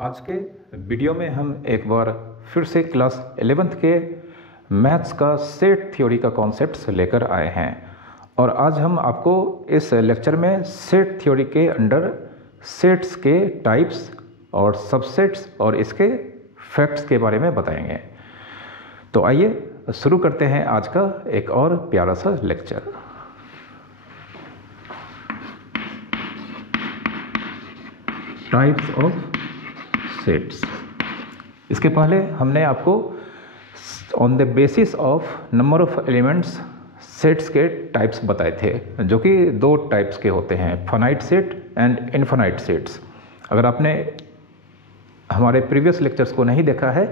आज के वीडियो में हम एक बार फिर से क्लास 11th के मैथ्स का सेट थ्योरी का कॉन्सेप्ट्स लेकर आए हैं और आज हम आपको इस लेक्चर में सेट थ्योरी के अंडर सेट्स के टाइप्स और सबसेट्स और इसके फैक्ट्स के बारे में बताएंगे। तो आइए शुरू करते हैं आज का एक और प्यारा सा लेक्चर। Types of sets. इसके पहले हमने आपको on the basis of number of elements sets के टाइप्स बताए थे, जो कि दो टाइप्स के होते हैं, finite set and infinite sets. अगर आपने हमारे प्रीवियस लेक्चर्स को नहीं देखा है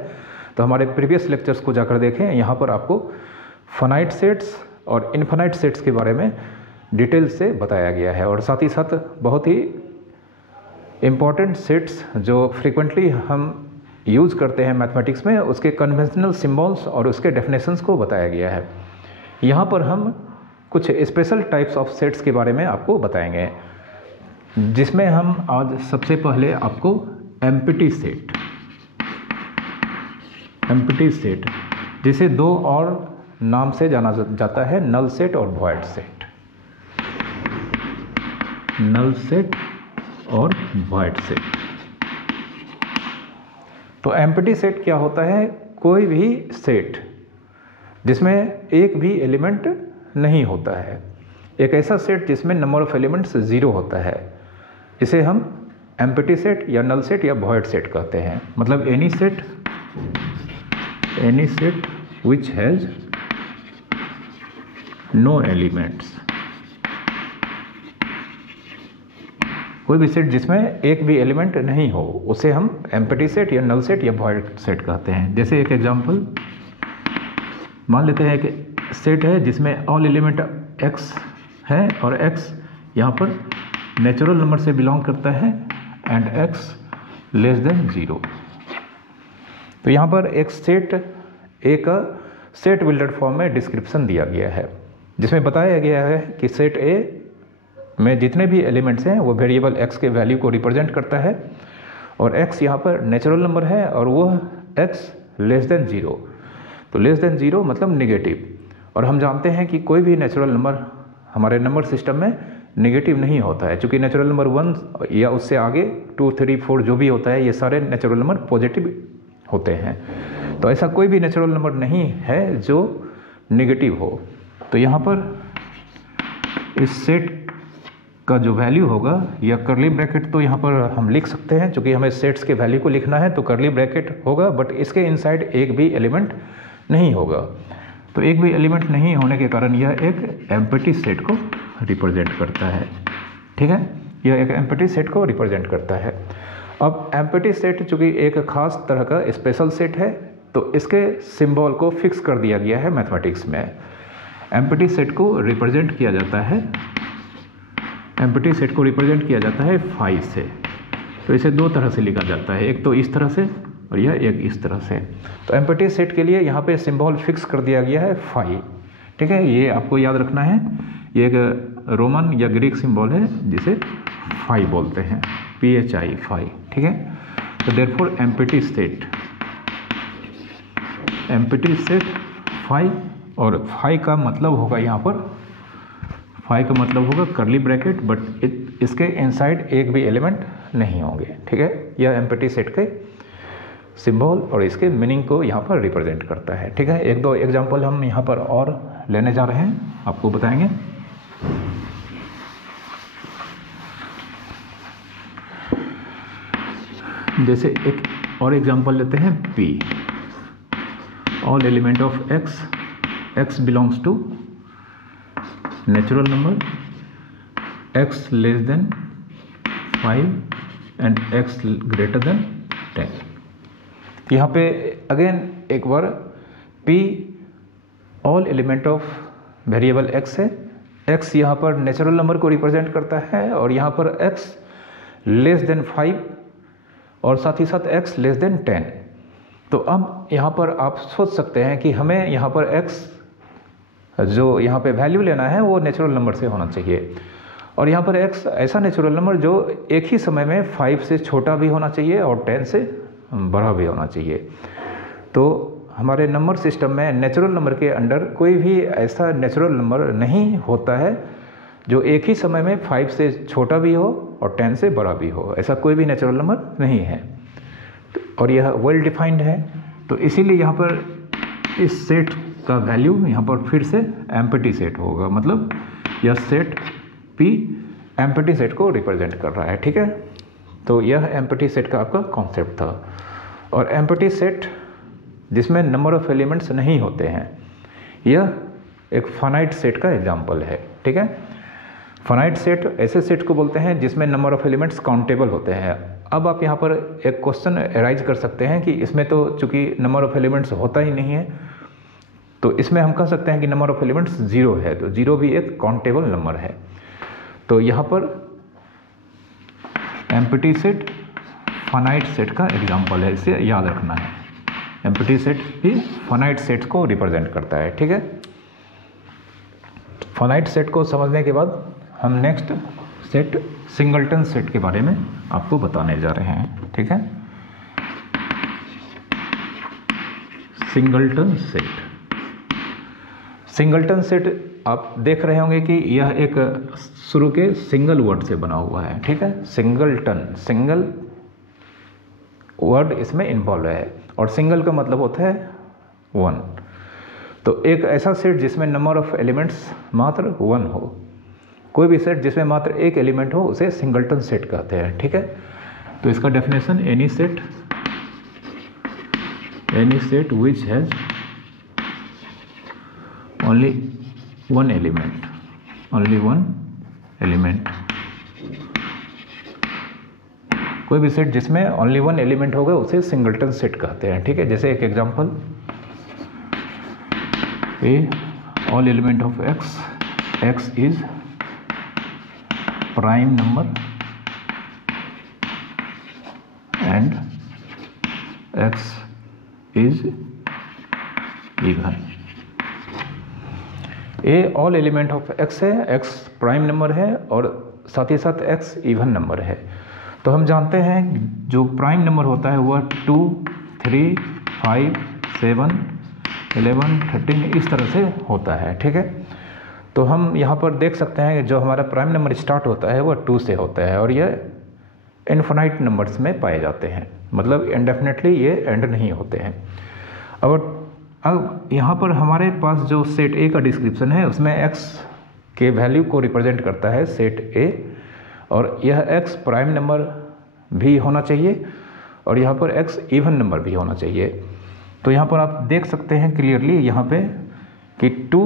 तो हमारे प्रीवियस लेक्चर्स को जाकर देखें। यहाँ पर आपको फाइनाइट सेट्स और इनफाइनाइट सेट्स के बारे में डिटेल से बताया गया है और साथ ही साथ बहुत ही इम्पॉर्टेंट सेट्स जो फ्रीक्वेंटली हम यूज़ करते हैं मैथमेटिक्स में, उसके कन्वेंशनल सिंबल्स और उसके डेफिनेशंस को बताया गया है। यहाँ पर हम कुछ स्पेशल टाइप्स ऑफ सेट्स के बारे में आपको बताएंगे, जिसमें हम आज सबसे पहले आपको एम्प्टी सेट जिसे दो और नाम से जाना जाता है, नल सेट और वॉइड सेट। नल सेट और वॉइड सेट। तो एम्प्टी सेट क्या होता है? कोई भी सेट जिसमें एक भी एलिमेंट नहीं होता है, एक ऐसा सेट जिसमें नंबर ऑफ एलिमेंट्स जीरो होता है, इसे हम एम्प्टी सेट या नल सेट या वॉइड सेट कहते हैं। मतलब any set which has no elements. कोई भी सेट जिसमें एक भी एलिमेंट नहीं हो उसे हम एम्प्टी सेट या नल सेट या वॉइड सेट कहते हैं। जैसे एक एग्जांपल मान लेते हैं कि सेट है जिसमें ऑल एलिमेंट x है और x यहाँ पर नेचुरल नंबर से बिलोंग करता है एंड x लेस देन 0। तो यहाँ पर एक सेट बिल्डर फॉर्म में डिस्क्रिप्शन दिया गया है, जिसमें बताया गया है कि सेट ए में जितने भी एलिमेंट्स हैं वो वेरिएबल x के वैल्यू को रिप्रेजेंट करता है और x यहाँ पर नेचुरल नंबर है और वो x लेस देन 0। तो लेस देन 0 मतलब नेगेटिव, और हम जानते हैं कि कोई भी नेचुरल नंबर हमारे नंबर सिस्टम में नेगेटिव नहीं होता है, क्योंकि नेचुरल नंबर 1 या उससे आगे 2, 3, 4 जो भी होता है ये सारे नेचुरल नंबर पॉजिटिव होते हैं। तो ऐसा कोई भी नेचुरल नंबर नहीं है जो नेगेटिव हो। तो यहाँ पर इस सेट का जो वैल्यू होगा या कर्ली ब्रैकेट तो यहाँ पर हम लिख सकते हैं, क्योंकि हमें सेट्स के वैल्यू को लिखना है तो कर्ली ब्रैकेट होगा, बट इसके इनसाइड एक भी एलिमेंट नहीं होगा। तो एक भी एलिमेंट नहीं होने के कारण यह एक एम्प्टी सेट को रिप्रेजेंट करता है। ठीक है, यह एक एम्प्टी सेट को रिप्रेजेंट करता है। अब एम्प्टी सेट चूँकि एक खास तरह का स्पेशल सेट है तो इसके सिंबल को फिक्स कर दिया गया है मैथमेटिक्स में। एम्प्टी सेट को रिप्रेजेंट किया जाता है फाई से। तो इसे दो तरह से लिखा जाता है, एक तो इस तरह से और यह एक इस तरह से। तो एम्प्टी सेट के लिए यहाँ पे सिंबल फिक्स कर दिया गया है फाई। ठीक है, ये आपको याद रखना है, ये एक रोमन या ग्रीक सिंबल है जिसे फाई बोलते हैं, PHI फाई। ठीक है, तो देयरफॉर एम्प्टी सेट फाई, और फाई का मतलब होगा यहाँ पर, फाई का मतलब होगा कर्ली ब्रैकेट, बट इसके इनसाइड एक भी एलिमेंट नहीं होंगे। ठीक है, यह एम्प्टी सेट के सिंबल और इसके मीनिंग को यहाँ पर रिप्रेजेंट करता है। ठीक है, एक दो एग्जांपल हम यहाँ पर और लेने जा रहे हैं, आपको बताएंगे। जैसे एक और एग्जांपल लेते हैं, P all element of x belongs to natural number x less than 5 and x greater than 10। यहाँ पे अगेन एक बार P all element of variable x है, x यहाँ पर नेचुरल नंबर को रिप्रेजेंट करता है और यहाँ पर x लेस देन 5 और साथ ही साथ x लेस देन 10। तो अब यहाँ पर आप सोच सकते हैं कि हमें यहाँ पर x जो यहाँ पे वैल्यू लेना है वो नेचुरल नंबर से होना चाहिए, और यहाँ पर x ऐसा नेचुरल नंबर जो एक ही समय में 5 से छोटा भी होना चाहिए और 10 से बड़ा भी होना चाहिए। तो हमारे नंबर सिस्टम में नेचुरल नंबर के अंडर कोई भी ऐसा नेचुरल नंबर नहीं होता है जो एक ही समय में 5 से छोटा भी हो और 10 से बड़ा भी हो, ऐसा कोई भी नेचुरल नंबर नहीं है। और यह वेल डिफाइंड है, तो इसीलिए यहाँ पर इस सेट का वैल्यू यहाँ पर फिर से एम्प्टी सेट होगा, मतलब यह सेट P एम्प्टी सेट को रिप्रेजेंट कर रहा है। ठीक है, तो यह एम्प्टी सेट का आपका कॉन्सेप्ट था। और एम्प्टी सेट जिसमें नंबर ऑफ एलिमेंट्स नहीं होते हैं, यह एक फाइनाइट सेट का एग्जाम्पल है। ठीक है, फाइनाइट सेट ऐसे सेट को बोलते हैं जिसमें नंबर ऑफ एलिमेंट्स काउंटेबल होते हैं। अब आप यहाँ पर एक क्वेश्चन अराइज कर सकते हैं कि इसमें तो चूंकि नंबर ऑफ एलिमेंट्स होता ही नहीं है, तो इसमें हम कह सकते हैं कि नंबर ऑफ एलिमेंट्स 0 है, तो 0 भी एक काउंटेबल नंबर है। तो यहाँ पर एम्प्टी सेट फाइनाइट सेट का एग्जाम्पल है, इसे याद रखना है। एम्प्टी सेट भी फाइनाइट सेट को रिप्रेजेंट करता है। ठीक है, फाइनाइट सेट को समझने के बाद हम नेक्स्ट सेट सिंगलटन सेट के बारे में आपको बताने जा रहे हैं। ठीक है, सिंगलटन सेट। सिंगलटन सेट आप देख रहे होंगे कि यह एक शुरू के सिंगल वर्ड से बना हुआ है। ठीक है, सिंगलटन, सिंगल वर्ड इसमें इन्वॉल्व है और सिंगल का मतलब होता है 1। तो एक ऐसा सेट जिसमें नंबर ऑफ एलिमेंट्स मात्र 1 हो, कोई भी सेट जिसमें मात्र एक एलिमेंट हो उसे सिंगलटन सेट कहते हैं। ठीक है, तो इसका definition any set which has only one element, कोई भी सेट जिसमें ओनली 1 एलिमेंट होगा उसे सिंगलटन सेट कहते हैं। ठीक है, जैसे एक example, A all element of x is prime number and x is even. A all element of x है, x प्राइम नंबर है और साथ ही साथ x इवन नंबर है। तो हम जानते हैं जो प्राइम नंबर होता है वह 2, 3, 5, 7, 11, 13 इस तरह से होता है। ठीक है, तो हम यहाँ पर देख सकते हैं जो हमारा प्राइम नंबर स्टार्ट होता है वह 2 से होता है और यह इनफिनाइट नंबर्स में पाए जाते हैं, मतलब इंडेफिनेटली ये एंड नहीं होते हैं। अब यहाँ पर हमारे पास जो सेट ए का डिस्क्रिप्शन है उसमें x के वैल्यू को रिप्रेजेंट करता है सेट ए, और यह x प्राइम नंबर भी होना चाहिए और यहाँ पर x इवन नंबर भी होना चाहिए। तो यहाँ पर आप देख सकते हैं क्लियरली यहाँ पे कि 2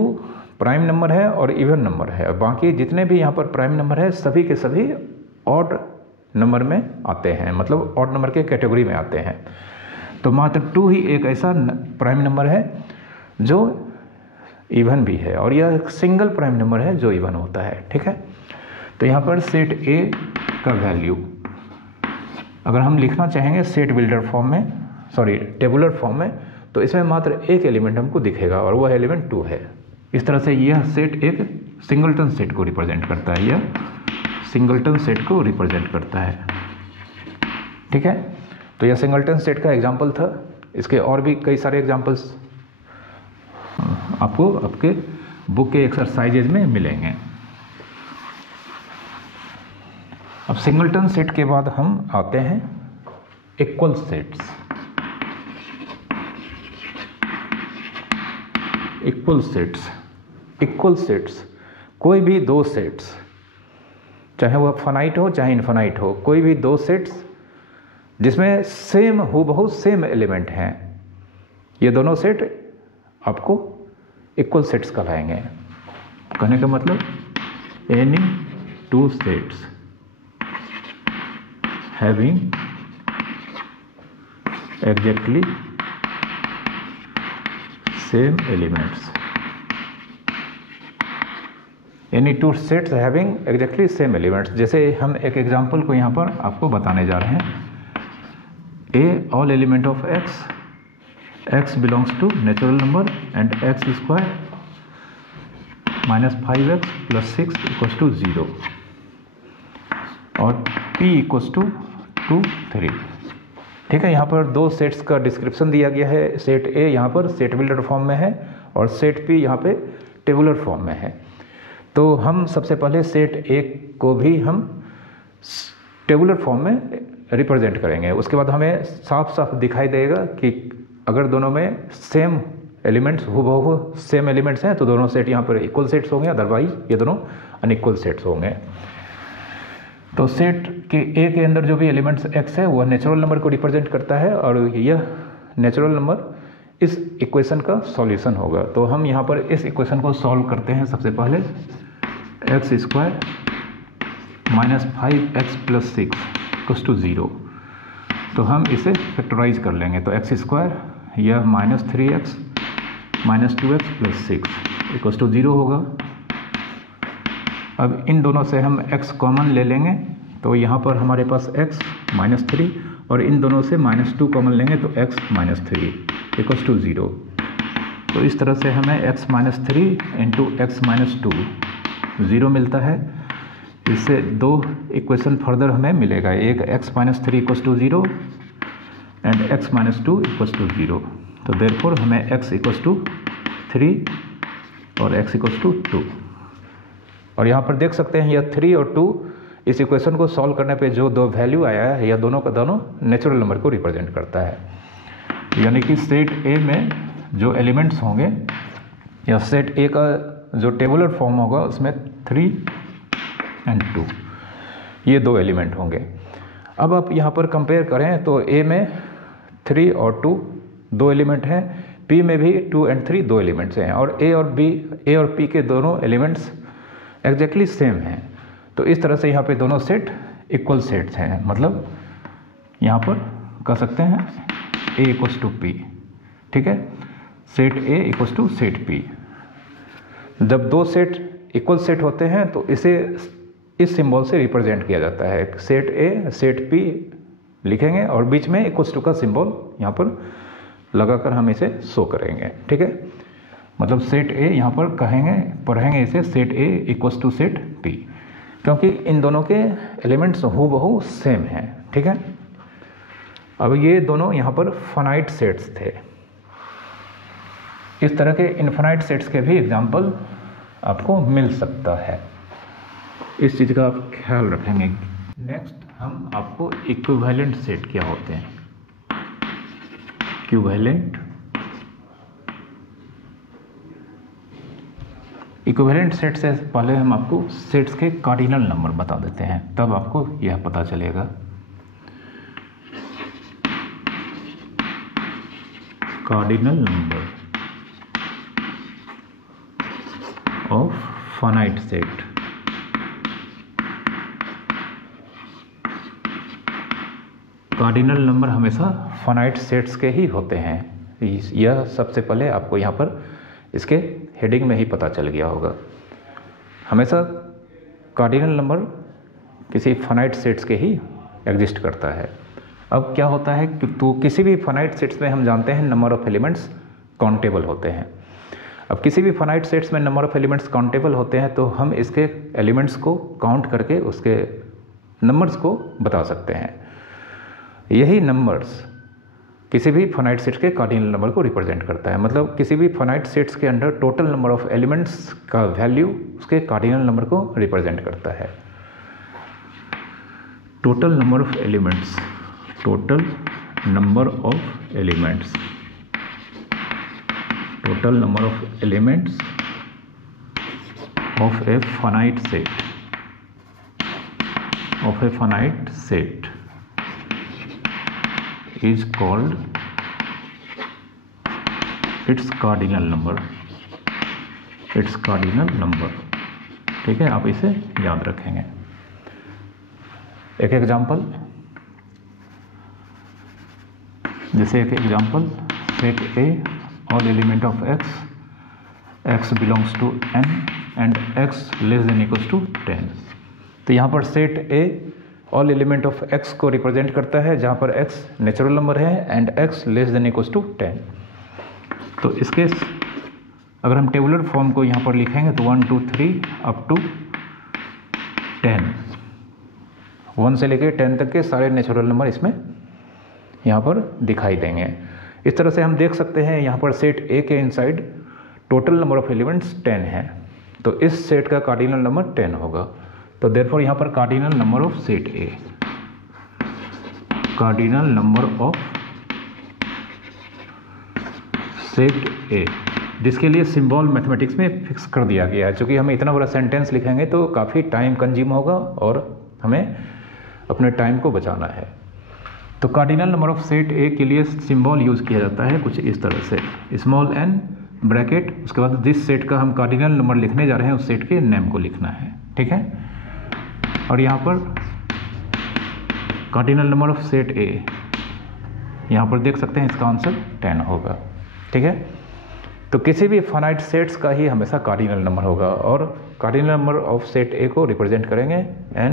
प्राइम नंबर है और इवन नंबर है, बाकी जितने भी यहाँ पर प्राइम नंबर है सभी के सभी ऑड नंबर में आते हैं, मतलब ऑड नंबर के कैटेगरी में आते हैं। तो मात्र 2 ही एक ऐसा प्राइम नंबर है जो इवन भी है और यह सिंगल प्राइम नंबर है जो इवन होता है। ठीक है, तो यहाँ पर सेट ए का वैल्यू अगर हम लिखना चाहेंगे सेट बिल्डर फॉर्म में, टेबुलर फॉर्म में, तो इसमें मात्र एक एलिमेंट हमको दिखेगा और वह एलिमेंट 2 है। इस तरह से यह सेट एक सिंगलटन सेट को रिप्रेजेंट करता है, यह सिंगलटन सेट को रिप्रेजेंट करता है। ठीक है, तो यह सिंगलटन सेट का एग्जाम्पल था। इसके और भी कई सारे एग्जाम्पल्स आपको आपके बुक के एक्सरसाइजेज में मिलेंगे। अब सिंगलटन सेट के बाद हम आते हैं इक्वल सेट्स। इक्वल सेट्स कोई भी 2 सेट्स, चाहे वह फाइनाइट हो चाहे इनफाइनाइट हो, कोई भी 2 सेट्स जिसमें सेम हूबहू सेम एलिमेंट हैं, ये दोनों सेट आपको इक्वल सेट्स कहलाएंगे। कहने का मतलब any 2 sets having exactly same elements, any 2 sets having exactly same elements. जैसे हम एक एग्जांपल को यहाँ पर आपको बताने जा रहे हैं, A all element of x belongs to natural number and x square minus 5x plus 6 equals to 0। और p इक्वल्स टू 2 3। ठीक है, यहाँ पर दो सेट्स का डिस्क्रिप्शन दिया गया है। सेट ए यहाँ पर सेट बिल्डर फॉर्म में है और सेट पी यहाँ पे टेबुलर फॉर्म में है। तो हम सबसे पहले सेट ए को भी हम टेबुलर फॉर्म में रिप्रेजेंट करेंगे। उसके बाद हमें साफ साफ दिखाई देगा कि अगर दोनों में सेम एलिमेंट्स हूबहू सेम एलिमेंट्स हैं तो दोनों सेट यहाँ पर इक्वल सेट्स होंगे, अदरवाइज ये दोनों अनइक्वल सेट्स होंगे। तो सेट के ए के अंदर जो भी एलिमेंट्स x है वह नेचुरल नंबर को रिप्रेजेंट करता है और यह नेचुरल नंबर इस इक्वेशन का सॉल्यूशन होगा। तो हम यहाँ पर इस इक्वेशन को सॉल्व करते हैं। सबसे पहले x square minus 5x plus 6 equals to 0। तो हम इसे फैक्टराइज कर लेंगे। तो x स्क्वायर यह minus 3x minus 2x plus 6 equals to 0 होगा। अब इन दोनों से हम x कॉमन ले लेंगे तो यहाँ पर हमारे पास x माइनस 3 और इन दोनों से माइनस 2 कॉमन लेंगे तो x माइनस 3 इक्वल्स टू 0। तो इस तरह से हमें x minus 3 into x minus 2 0 मिलता है। इससे दो इक्वेशन फर्दर हमें मिलेगा, एक x minus 3 equals to 0 and x minus 2 equals to 0। तो देयरफॉर हमें x इक्वल्स टू 3 और x इक्वल्स टू 2। और यहाँ पर देख सकते हैं यह 3 और 2 इस इक्वेशन को सॉल्व करने पे जो दो वैल्यू आया है यह दोनों का दोनों नेचुरल नंबर को रिप्रेजेंट करता है। यानी कि सेट ए में जो एलिमेंट्स होंगे या सेट ए का जो टेबुलर फॉर्म होगा उसमें 3 एंड 2 ये दो एलिमेंट होंगे। अब आप यहाँ पर कंपेयर करें तो ए में 3 और 2 दो एलिमेंट हैं, पी में भी 2 एंड 3 दो एलिमेंट्स हैं और ए और पी के दोनों एलिमेंट्स एग्जैक्टली सेम हैं। तो इस तरह से यहाँ पे दोनों सेट इक्वल सेट्स हैं। मतलब यहाँ पर कह सकते हैं ए इक्वल्स टू पी। ठीक है, set A equals to set P. जब दो सेट इक्वल सेट होते हैं तो इसे इस सिंबल से रिप्रेजेंट किया जाता है। सेट ए सेट पी लिखेंगे और बीच में इक्वल्स टू का सिंबल यहाँ पर लगाकर हम इसे शो करेंगे। ठीक है, मतलब सेट ए यहाँ पर पढ़ेंगे इसे set A equals to set P, क्योंकि इन दोनों के एलिमेंट्स हूबहू सेम हैं। ठीक है, अब ये दोनों यहाँ पर फाइनाइट सेट्स थे। इस तरह के इनफाइनाइट सेट्स के भी एग्जाम्पल आपको मिल सकता है, इस चीज़ का आप ख्याल रखेंगे। नेक्स्ट हम आपको इक्विवेलेंट सेट क्या होते हैं। इक्विवेलेंट सेट से पहले हम आपको सेट्स के कार्डिनल नंबर बता देते हैं, तब आपको यह पता चलेगा। Cardinal number of finite set. Cardinal number हमेशा फाइनाइट सेट्स के ही होते हैं। यह सबसे पहले आपको यहाँ पर इसके हेडिंग में ही पता चल गया होगा। हमेशा कार्डिनल नंबर किसी फाइनाइट सेट्स के ही एग्जिस्ट करता है। अब क्या होता है कि तो किसी भी फाइनाइट सेट्स में हम जानते हैं नंबर ऑफ एलिमेंट्स काउंटेबल होते हैं। अब किसी भी फाइनाइट सेट्स में नंबर ऑफ एलिमेंट्स काउंटेबल होते हैं तो हम इसके एलिमेंट्स को काउंट करके उसके नंबर्स को बता सकते हैं। यही नंबर्स किसी भी फाइनाइट सेट्स के कार्डिनल नंबर को रिप्रेजेंट करता है। मतलब किसी भी फाइनाइट सेट्स के under total number of elements का वैल्यू उसके कार्डिनल नंबर को रिप्रेजेंट करता है। Total number of elements, total number of elements, total number of elements of a finite set, of a finite set is called its cardinal number, its cardinal number। ठीक है, आप इसे याद रखेंगे। एक एग्जाम्पल, जैसे एक example set A all element of x belongs to n and x less than equals to 10। तो यहाँ पर set A all element of x को रिप्रेजेंट करता है जहाँ पर x नेचुरल नंबर है and x less than equals to 10। तो इसके अगर हम टेबुलर फॉर्म को यहाँ पर लिखेंगे तो 1 2 3 अप टू 10 1 से लेकर 10 तक के सारे नेचुरल नंबर इसमें यहाँ पर दिखाई देंगे। इस तरह से हम देख सकते हैं यहाँ पर सेट ए के inside total number of elements 10 है, तो इस सेट का कार्डिनल नंबर 10 होगा। तो देयरफॉर यहाँ पर cardinal number of set A, cardinal number of set ए, जिसके लिए सिंबल मैथमेटिक्स में फिक्स कर दिया गया है। चूँकि हमें इतना बड़ा सेंटेंस लिखेंगे तो काफ़ी टाइम कंज्यूम होगा और हमें अपने टाइम को बचाना है। तो कार्डिनल नंबर ऑफ सेट ए के लिए सिंबल यूज़ किया जाता है कुछ इस तरह से, स्मॉल n ब्रैकेट, उसके बाद जिस सेट का हम कार्डिनल नंबर लिखने जा रहे हैं उस सेट के नेम को लिखना है, ठीक है। और यहाँ पर कार्डिनल नंबर ऑफ सेट ए, यहाँ पर देख सकते हैं इसका आंसर 10 होगा, ठीक है। तो किसी भी फाइनाइट सेट्स का ही हमेशा कार्डिनल नंबर होगा और कार्डिनल नंबर ऑफ सेट ए को रिप्रेजेंट करेंगे n,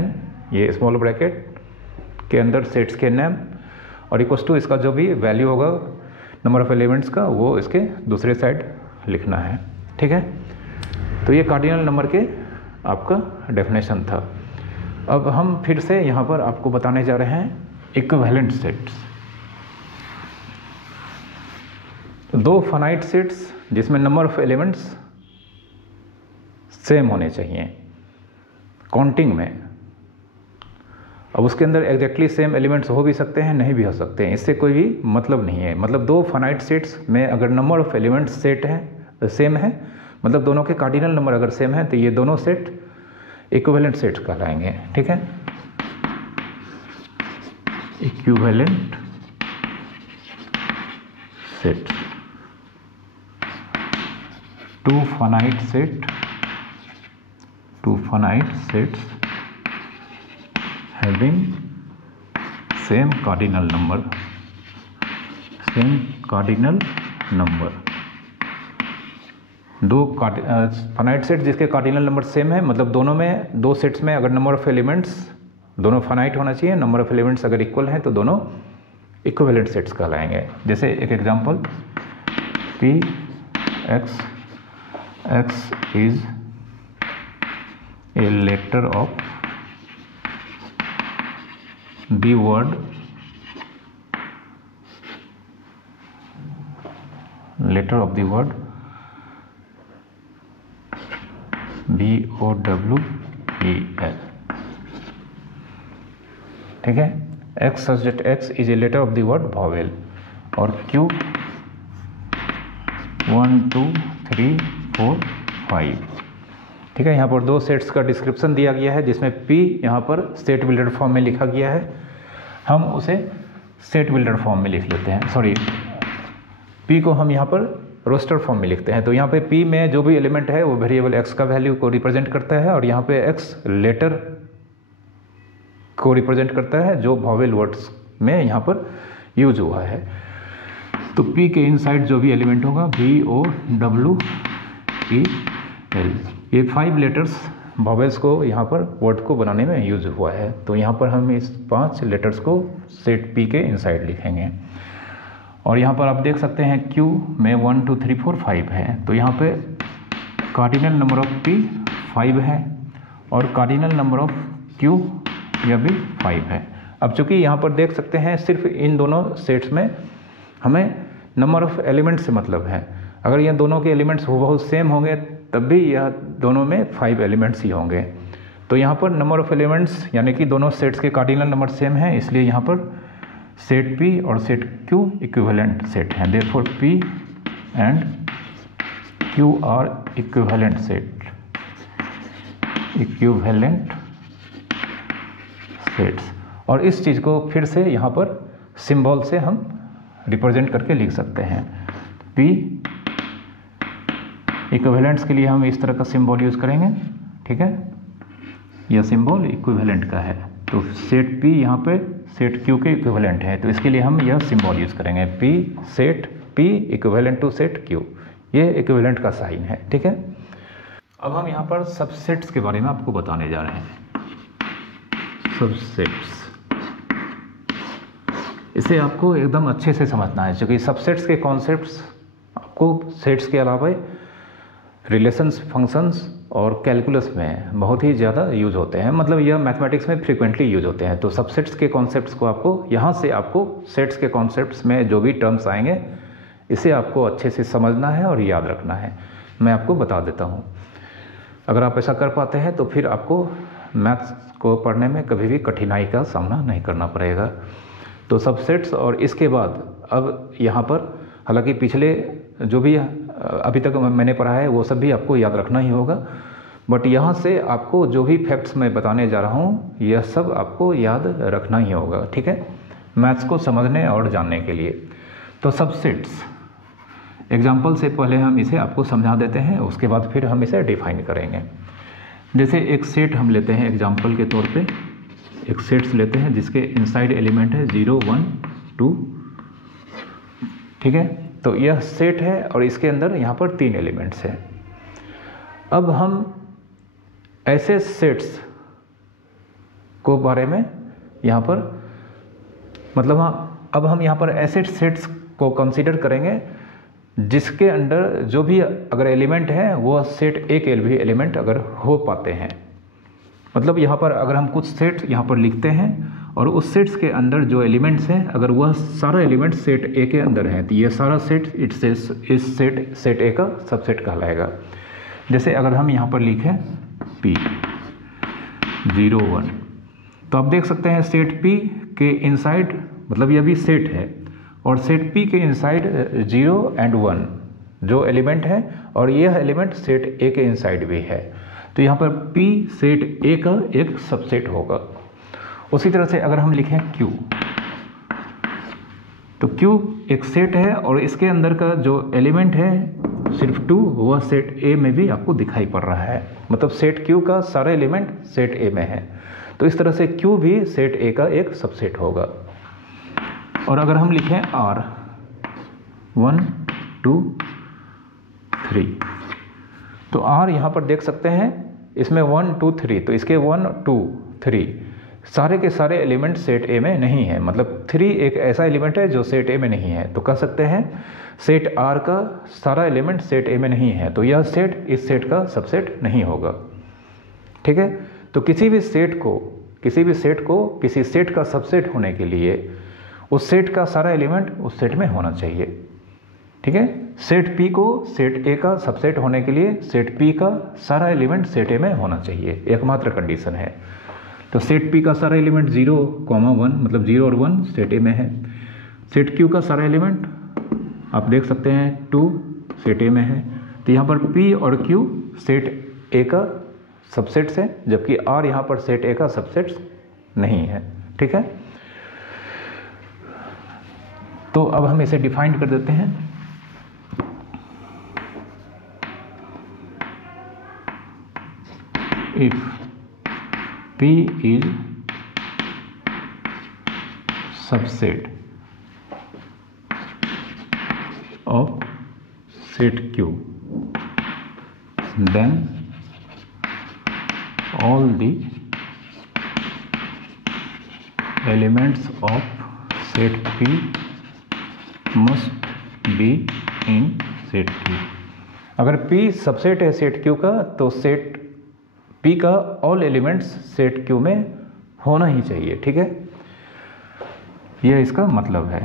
ये स्मॉल ब्रैकेट के अंदर सेट्स के नेम और इक्वल्स टू इसका जो भी वैल्यू होगा नंबर ऑफ एलिमेंट्स का वो इसके दूसरे साइड लिखना है, ठीक है। तो ये कार्डिनल नंबर के आपका डेफिनेशन था। अब हम फिर से यहाँ पर आपको बताने जा रहे हैं इक्विवेलेंट सेट्स। दो फाइनाइट सेट्स जिसमें नंबर ऑफ एलिमेंट्स सेम होने चाहिए काउंटिंग में। अब उसके अंदर एग्जैक्टली सेम एलिमेंट्स हो भी सकते हैं, नहीं भी हो सकते हैं, इससे कोई भी मतलब नहीं है। मतलब दो फाइनाइट सेट्स में अगर नंबर ऑफ एलिमेंट्स सेट है सेम है, मतलब दोनों के कार्डिनल नंबर अगर सेम है तो ये दोनों सेट इक्विवेलेंट सेट्स कहलाएंगे, ठीक है। Equivalent set, two finite sets having same cardinal number, दो फाइनाइट सेट जिसके कार्डिनल नंबर सेम है, मतलब दोनों में दो सेट्स में अगर नंबर ऑफ एलिमेंट्स दोनों फाइनाइट होना चाहिए, नंबर ऑफ एलिमेंट्स अगर इक्वल हैं तो दोनों इक्विवेलेंट सेट्स कहलाएंगे। जैसे एक example, P X is a letter of the word BOWEL, ठीक है। X such that X is a letter of the word vowel और Q 1 2 3 4 5, ठीक है। यहाँ पर दो सेट्स का डिस्क्रिप्शन दिया गया है जिसमें P यहाँ पर सेट बिल्डर फॉर्म में लिखा गया है, हम उसे सेट बिल्डर फॉर्म में लिख लेते हैं। सॉरी, P को हम यहाँ पर रोस्टर फॉर्म में लिखते हैं। तो यहाँ पे P में जो भी एलिमेंट है वो वेरिएबल X का वैल्यू को रिप्रेजेंट करता है और यहाँ पे X लेटर को रिप्रेजेंट करता है जो वॉवेल वर्ड्स में यहाँ पर यूज हुआ है। तो P के इनसाइड जो भी एलिमेंट होगा BOWEL, ये 5 लेटर्स वॉवेल्स को यहाँ पर वर्ड को बनाने में यूज हुआ है। तो यहाँ पर हम इस 5 लेटर्स को सेट P के इनसाइड लिखेंगे और यहाँ पर आप देख सकते हैं Q में 1 2 3 4 5 है, तो यहाँ पे कार्डिनल नंबर ऑफ P 5 है और कार्डिनल नंबर ऑफ Q यह भी 5 है। अब चूंकि यहाँ पर देख सकते हैं सिर्फ इन दोनों सेट्स में हमें नंबर ऑफ एलिमेंट्स से मतलब है। अगर ये दोनों के एलिमेंट्स बहुत सेम होंगे तब भी यह दोनों में 5 एलिमेंट्स ही होंगे। तो यहाँ पर नंबर ऑफ एलिमेंट्स यानी कि दोनों सेट्स के कार्डिनल नंबर सेम है, इसलिए यहाँ पर सेट P और सेट Q इक्विवेलेंट सेट हैं। Therefore P and Q are equivalent set, equivalent sets. और इस चीज़ को फिर से यहाँ पर सिंबल से हम रिप्रेजेंट करके लिख सकते हैं। P इक्विवेलेंट्स के लिए हम इस तरह का सिंबल यूज़ करेंगे, ठीक है। यह सिंबल इक्विवेलेंट का है, तो सेट P यहाँ पे सेट Q के इक्विवेलेंट है, तो इसके लिए हम यह सिंबल यूज़ करेंगे P set P equivalent to set Q, ये इक्विवेलेंट का साइन है, ठीक है। अब हम यहाँ पर सबसेट्स के बारे में आपको बताने जा रहे हैं। सबसेट्स, इसे आपको एकदम अच्छे से समझना है क्योंकि सबसेट्स के कॉन्सेप्ट्स आपको सेट्स के अलावा रिलेशंस, फंक्शंस और कैलकुलस में बहुत ही ज़्यादा यूज होते हैं, मतलब यह मैथमेटिक्स में फ्रीक्वेंटली यूज होते हैं। तो सबसेट्स के कॉन्सेप्ट्स को आपको यहाँ से आपको सेट्स के कॉन्सेप्ट्स में जो भी टर्म्स आएंगे इसे आपको अच्छे से समझना है और याद रखना है। मैं आपको बता देता हूँ, अगर आप ऐसा कर पाते हैं तो फिर आपको मैथ्स को पढ़ने में कभी भी कठिनाई का सामना नहीं करना पड़ेगा। तो सबसेट्स, और इसके बाद अब यहाँ पर हालांकि पिछले जो भी अभी तक मैंने पढ़ा है वो सब भी आपको याद रखना ही होगा, बट यहाँ से आपको जो भी फैक्ट्स मैं बताने जा रहा हूँ यह सब आपको याद रखना ही होगा, ठीक है, मैथ्स को समझने और जानने के लिए। तो सबसेट्स एग्जाम्पल से पहले हम इसे आपको समझा देते हैं, उसके बाद फिर हम इसे डिफाइन करेंगे। जैसे एक सेट हम लेते हैं एग्जाम्पल के तौर पे, एक सेट्स लेते हैं जिसके इनसाइड एलिमेंट है 0 1 2, ठीक है। तो यह सेट है और इसके अंदर यहाँ पर 3 एलिमेंट्स हैं। अब हम ऐसे सेट्स को बारे में यहाँ पर मतलब अब हम यहाँ पर ऐसे सेट्स को कंसीडर करेंगे जिसके अंदर जो भी अगर एलिमेंट है वो सेट ए के भी एलिमेंट अगर हो पाते हैं। मतलब यहाँ पर अगर हम कुछ सेट यहाँ पर लिखते हैं और उस सेट्स के अंदर जो एलिमेंट्स हैं अगर वह सारा एलिमेंट सेट ए के अंदर है तो ये सारा सेट इस सेट ए का सबसेट कहलाएगा। जैसे अगर हम यहाँ पर लिखें P 0 1, तो आप देख सकते हैं सेट P के इनसाइड, मतलब यह भी सेट है, और सेट P के इनसाइड 0 and 1 जो एलिमेंट है, और यह एलिमेंट सेट A के इनसाइड भी है। तो यहाँ पर P सेट A का एक सबसेट होगा। उसी तरह से अगर हम लिखें Q, तो Q एक सेट है और इसके अंदर का जो एलिमेंट है सिर्फ 2, वह सेट A में भी आपको दिखाई पड़ रहा है, मतलब सेट Q का सारा एलिमेंट सेट A में है। तो इस तरह से Q भी सेट A का एक सबसेट होगा। और अगर हम लिखें R 1 2 3, तो R यहाँ पर देख सकते हैं इसमें 1 2 3, तो इसके 1 2 3 सारे के सारे एलिमेंट सेट A में नहीं है, मतलब 3 एक ऐसा एलिमेंट है जो सेट A में नहीं है। तो कह सकते हैं सेट R का सारा एलिमेंट सेट A में नहीं है, तो यह सेट इस सेट का सबसेट नहीं होगा, ठीक है। तो किसी भी सेट को किसी सेट का सबसेट होने के लिए उस सेट का सारा एलिमेंट उस सेट में होना चाहिए, ठीक है। सेट P को सेट A का सबसेट होने के लिए सेट P का सारा एलिमेंट सेट A में होना चाहिए, एकमात्र कंडीशन है। तो सेट P का सारा एलिमेंट 0 1 मतलब 0 और 1 सेट A में है। सेट Q का सारा एलिमेंट आप देख सकते हैं 2 सेट A में है। तो यहाँ पर P और Q सेट A का सबसेट्स है, जबकि R यहाँ पर सेट A का सबसेट्स नहीं है, ठीक है। तो अब हम इसे डिफाइन कर देते हैं। If P is subset of set Q, then all the elements of set P must be in set Q। अगर P सबसेट है सेट Q का तो सेट P का ऑल एलिमेंट्स सेट Q में होना ही चाहिए, ठीक है, यह इसका मतलब है।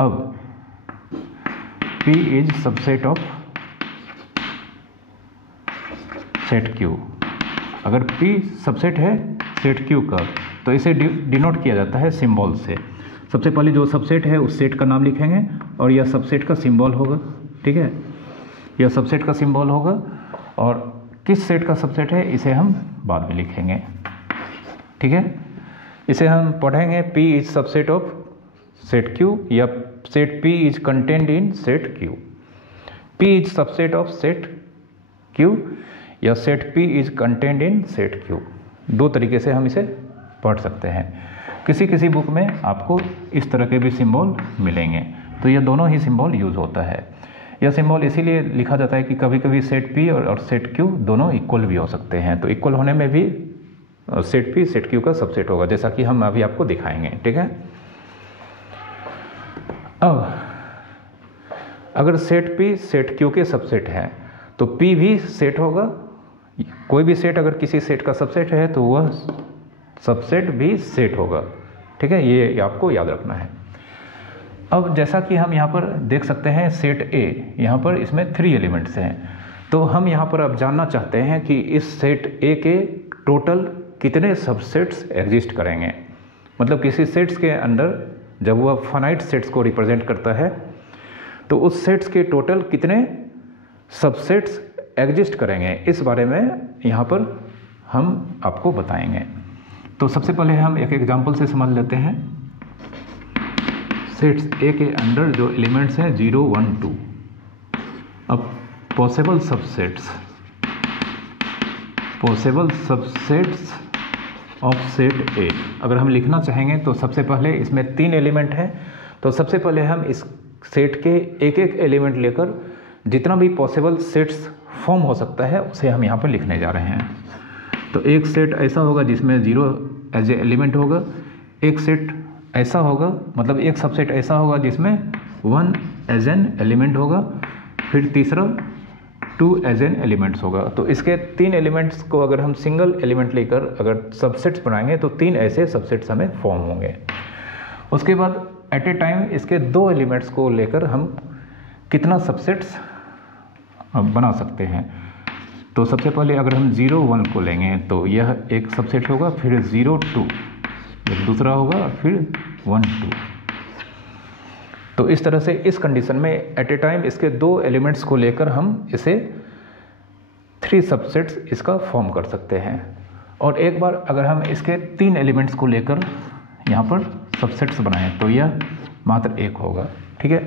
अब P is subset of set Q, अगर P सबसेट है सेट Q का तो इसे डिनोट किया जाता है सिंबल से। सबसे पहले जो सबसेट है उस सेट का नाम लिखेंगे और यह सबसेट का सिंबल होगा, ठीक है, यह सबसेट का सिंबल होगा। और किस सेट का सबसेट है इसे हम बाद में लिखेंगे, ठीक है। इसे हम पढ़ेंगे P is subset of set Q या set P is contained in set Q। P is subset of set Q या set P is contained in set Q, दो तरीके से हम इसे पढ़ सकते हैं। किसी किसी बुक में आपको इस तरह के भी सिंबल मिलेंगे, तो यह दोनों ही सिंबल यूज होता है। यह सिंबल इसीलिए लिखा जाता है कि कभी कभी सेट P और सेट Q दोनों इक्वल भी हो सकते हैं, तो इक्वल होने में भी सेट P सेट Q का सबसेट होगा, जैसा कि हम अभी आपको दिखाएंगे, ठीक है। अब अगर सेट P सेट Q के सबसेट है तो P भी सेट होगा कोई भी सेट अगर किसी सेट का सबसेट है तो वह सबसेट भी सेट होगा, ठीक है, ये आपको याद रखना है। अब जैसा कि हम यहाँ पर देख सकते हैं सेट ए, यहाँ पर इसमें 3 एलिमेंट्स हैं, तो हम यहाँ पर अब जानना चाहते हैं कि इस सेट ए के टोटल कितने सबसेट्स एग्जिस्ट करेंगे। मतलब किसी सेट्स के अंदर जब वह फाइनाइट सेट्स को रिप्रेजेंट करता है तो उस सेट्स के टोटल कितने सबसेट्स एग्जिस्ट करेंगे, इस बारे में यहाँ पर हम आपको बताएंगे। तो सबसे पहले हम एक एग्जांपल से समझ लेते हैं। सेट्स ए के अंदर जो एलिमेंट्स हैं 0, 1, 2। अब possible subsets of set A अगर हम लिखना चाहेंगे तो सबसे पहले इसमें 3 एलिमेंट हैं, तो सबसे पहले हम इस सेट के एक एक एलिमेंट लेकर जितना भी पॉसिबल सेट्स फॉर्म हो सकता है उसे हम यहाँ पर लिखने जा रहे हैं। तो एक सेट ऐसा होगा जिसमें 0 एज ए एलिमेंट होगा, एक सेट ऐसा होगा, मतलब एक सबसेट ऐसा होगा जिसमें 1 एज एन एलिमेंट होगा, फिर तीसरा 2 एज एन एलिमेंट्स होगा। तो इसके 3 एलिमेंट्स को अगर हम सिंगल एलिमेंट लेकर अगर सबसेट्स बनाएंगे तो 3 ऐसे सबसेट्स हमें फॉर्म होंगे। उसके बाद एट ए टाइम इसके 2 एलिमेंट्स को लेकर हम कितना सबसेट्स बना सकते हैं। तो सबसे पहले अगर हम 0, 1 को लेंगे तो यह एक सबसेट होगा, फिर 0, 2 दूसरा होगा, फिर 1, 2। तो इस तरह से इस कंडीशन में एट ए टाइम इसके 2 एलिमेंट्स को लेकर हम इसे 3 सबसेट्स इसका फॉर्म कर सकते हैं। और एक बार अगर हम इसके 3 एलिमेंट्स को लेकर यहाँ पर सबसेट्स बनाएं तो यह मात्र 1 होगा, ठीक है।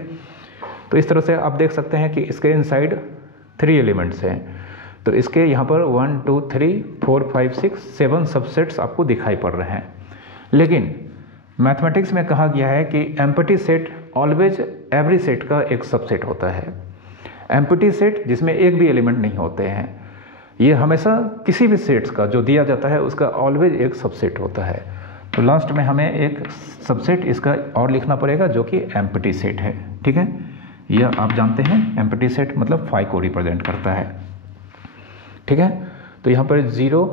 तो इस तरह से आप देख सकते हैं कि इसके इनसाइड 3 एलिमेंट्स हैं, तो इसके यहाँ पर 1, 2, 3, 4, 5, 6, 7 सबसेट्स आपको दिखाई पड़ रहे हैं। लेकिन मैथमेटिक्स में कहा गया है कि empty set always every set का एक सबसेट होता है। एम्प्टी सेट जिसमें एक भी एलिमेंट नहीं होते हैं, ये हमेशा किसी भी सेट्स का जो दिया जाता है उसका ऑलवेज एक सबसेट होता है। तो लास्ट में हमें एक सबसेट इसका और लिखना पड़ेगा जो कि एम्प्टी सेट है, ठीक है। यह आप जानते हैं एम्प्टी सेट मतलब 5 को रिप्रेजेंट करता है, ठीक है। तो यहाँ पर 0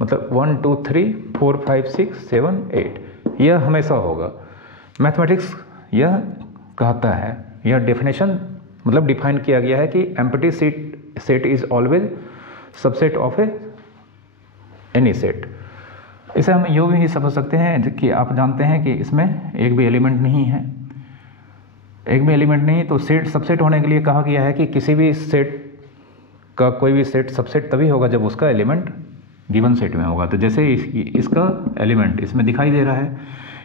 मतलब 1, 2, 3, 4, 5, 6, 7, 8 यह हमेशा होगा। मैथमेटिक्स यह कहता है, यह डेफिनेशन मतलब डिफाइन किया गया है कि empty set is always subset of any set. इसे हम यूँ भी समझ सकते हैं कि आप जानते हैं कि इसमें एक भी एलिमेंट नहीं है, एक भी एलिमेंट नहीं, तो सेट सबसेट होने के लिए कहा गया है कि किसी भी सेट का कोई भी सेट सबसेट तभी होगा जब उसका एलिमेंट गिवन सेट में होगा। तो जैसे इसका एलिमेंट इसमें दिखाई दे रहा है,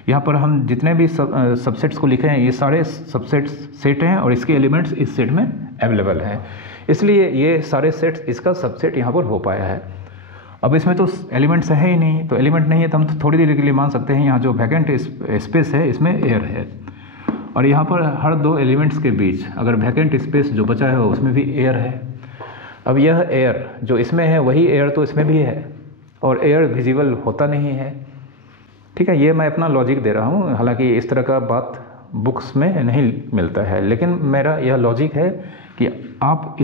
यहाँ पर हम जितने भी सबसेट्स को लिखे हैं ये सारे सबसेट्स सेट हैं और इसके एलिमेंट्स इस सेट में अवेलेबल हैं, इसलिए ये सारे सेट्स इसका सबसेट यहाँ पर हो पाया है। अब इसमें तो एलिमेंट्स है ही नहीं, तो एलिमेंट नहीं है तो हम तो थोड़ी देर के लिए मान सकते हैं यहाँ जो वैकेंट स्पेस है इसमें एयर है, और यहाँ पर हर 2 एलिमेंट्स के बीच अगर वैकेंट स्पेस जो बचा है उसमें भी एयर है। अब यह एयर जो इसमें है वही एयर तो इसमें भी है, और एयर विजिबल होता नहीं है, ठीक है। ये मैं अपना लॉजिक दे रहा हूँ, हालांकि इस तरह का बात बुक्स में नहीं मिलता है, लेकिन मेरा यह लॉजिक है कि आप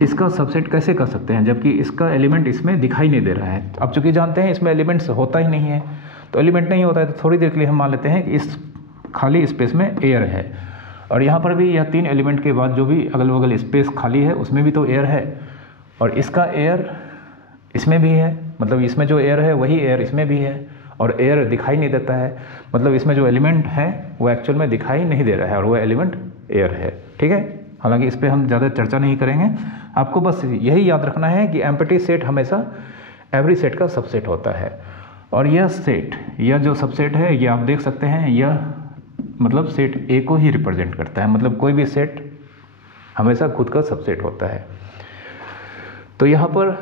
इसका सबसेट कैसे कर सकते हैं जबकि इसका एलिमेंट इसमें दिखाई नहीं दे रहा है। अब चूँकि जानते हैं इसमें एलिमेंट्स होता ही नहीं है, तो एलिमेंट नहीं होता है तो थोड़ी देर के लिए हम मान लेते हैं कि इस खाली स्पेस में एयर है, और यहाँ पर भी यह 3 एलिमेंट के बाद जो भी अगल बगल स्पेस खाली है उसमें भी तो एयर है, और इसका एयर इसमें भी है, मतलब इसमें जो एयर है वही एयर इसमें भी है, और एयर दिखाई नहीं देता है, मतलब इसमें जो एलिमेंट है वो एक्चुअल में दिखाई नहीं दे रहा है और वो एलिमेंट एयर है, ठीक है। हालांकि इस पर हम ज़्यादा चर्चा नहीं करेंगे, आपको बस यही याद रखना है कि एम्प्टी सेट हमेशा एवरी सेट का सबसेट होता है। और यह सेट, यह जो सबसेट है ये आप देख सकते हैं, यह मतलब सेट ए को ही रिप्रेजेंट करता है, मतलब कोई भी सेट हमेशा खुद का सबसेट होता है। तो यहाँ पर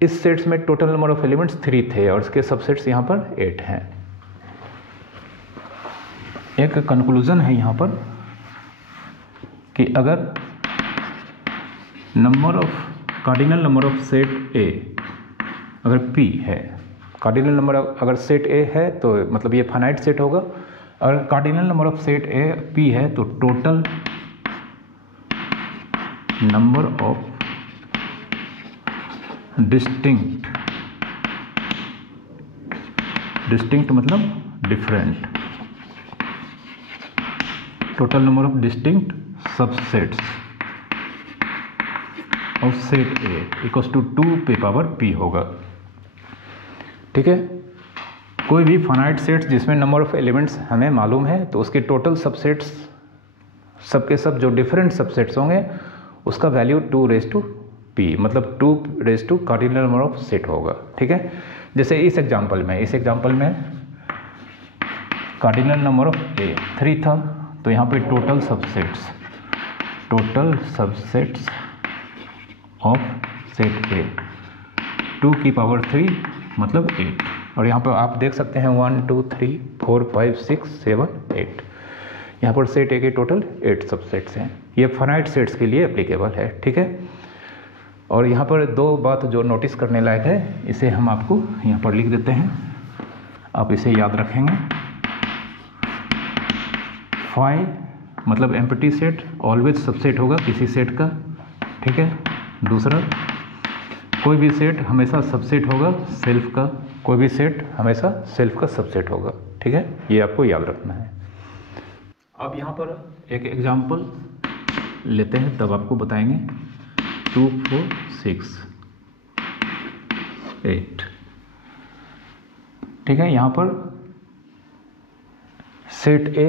इस सेट्स में टोटल नंबर ऑफ एलिमेंट्स 3 थे और इसके सबसेट्स यहाँ पर 8 हैं। एक कंक्लूजन है यहाँ पर कि अगर cardinal number of set A अगर P है, कार्डिनल नंबर अगर सेट ए है तो मतलब ये फाइनाइट सेट होगा, अगर cardinal number of set A P है तो total number of distinct, distinct मतलब different, total number of distinct subsets of set A equals to 2 पे पावर p होगा। ठीक है, कोई भी फाइनाइट सेट्स जिसमें नंबर ऑफ एलिमेंट्स हमें मालूम है तो उसके टोटल सबसेट्स सबके सब जो डिफरेंट सबसेट्स होंगे उसका वैल्यू 2 रेज़ टू p मतलब 2 raise to cardinal number of set होगा। ठीक है, जैसे इस एग्जांपल में कार्डिनल नंबर ऑफ a 3 था, तो यहाँ पे total subsets of set a 2 की पावर 3 मतलब 8, और यहाँ पर आप देख सकते हैं 1 2 3 4 5 6 7 8, यहाँ पर सेट ए के टोटल 8 सबसेट्स हैं। ये फाइनाइट सेट्स के लिए एप्लीकेबल है। ठीक है, और यहाँ पर दो बात जो नोटिस करने लायक है, इसे हम आपको यहाँ पर लिख देते हैं, आप इसे याद रखेंगे। फाई मतलब एम्प्टी सेट ऑलवेज सबसेट होगा किसी सेट का। ठीक है, दूसरा कोई भी सेट हमेशा सबसेट होगा सेल्फ का, कोई भी सेट हमेशा सेल्फ का सबसेट होगा। ठीक है, ये आपको याद रखना है। अब यहाँ पर एक एग्जांपल लेते हैं, तब आपको बताएंगे। 2 4 6 8। ठीक है, यहाँ पर सेट ए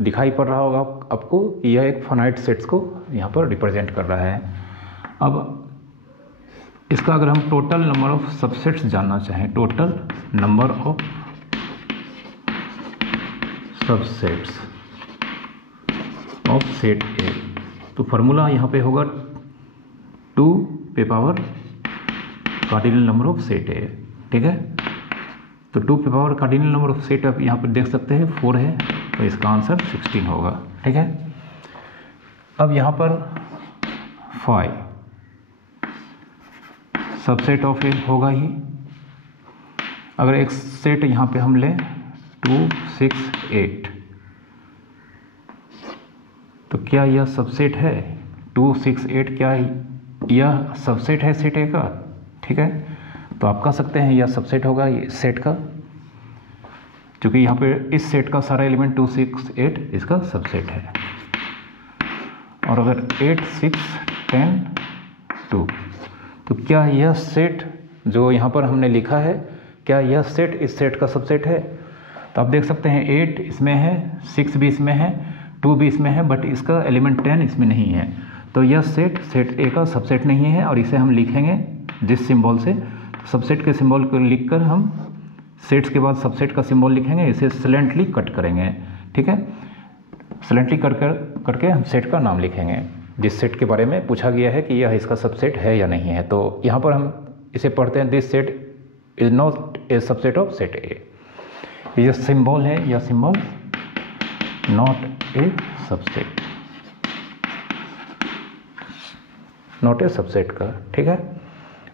दिखाई पड़ रहा होगा आपको, यह एक फाइनाइट सेट्स को यहाँ पर रिप्रेजेंट कर रहा है। अब इसका अगर हम टोटल नंबर ऑफ सबसेट्स जानना चाहें, total number of subsets of set ए, तो फार्मूला यहाँ पे होगा 2 पे power cardinal number of set ए। ठीक है, तो 2 पे power cardinal number of set आप यहाँ पर देख सकते हैं 4 है, तो इसका आंसर 16 होगा। ठीक है, अब यहाँ पर 5 सबसेट ऑफ ए होगा ही। अगर एक सेट यहाँ पे हम लें 2 6 8, तो क्या यह सबसेट है? 2 6 8 क्या यह सबसेट है सेट ए का? ठीक है, तो आप कह सकते हैं यह सबसेट होगा ये सेट का, क्योंकि यहाँ पे इस सेट का सारा एलिमेंट 2 6 8 इसका सबसेट है। और अगर 8 6 10 2, तो क्या यह सेट जो यहाँ पर हमने लिखा है, क्या यह सेट इस सेट का सबसेट है? तो आप देख सकते हैं 8 इसमें है, 6 भी इसमें है, 2 भी इसमें है, बट इसका एलिमेंट 10 इसमें नहीं है। तो यह सेट ए का सबसेट नहीं है, और इसे हम लिखेंगे जिस सिंबल से, सबसेट के सिंबल को लिखकर हम सेट्स के बाद सबसेट का सिंबल लिखेंगे, इसे साइलेंटली कट करेंगे। ठीक है, साइलेंटली करके हम सेट का नाम लिखेंगे जिस सेट के बारे में पूछा गया है कि यह इसका सबसेट है या नहीं है। तो यहाँ पर हम इसे पढ़ते हैं, this set is not a subset of set ए। ये सिंबल है, यह symbol not a subset, not a subset का। ठीक है,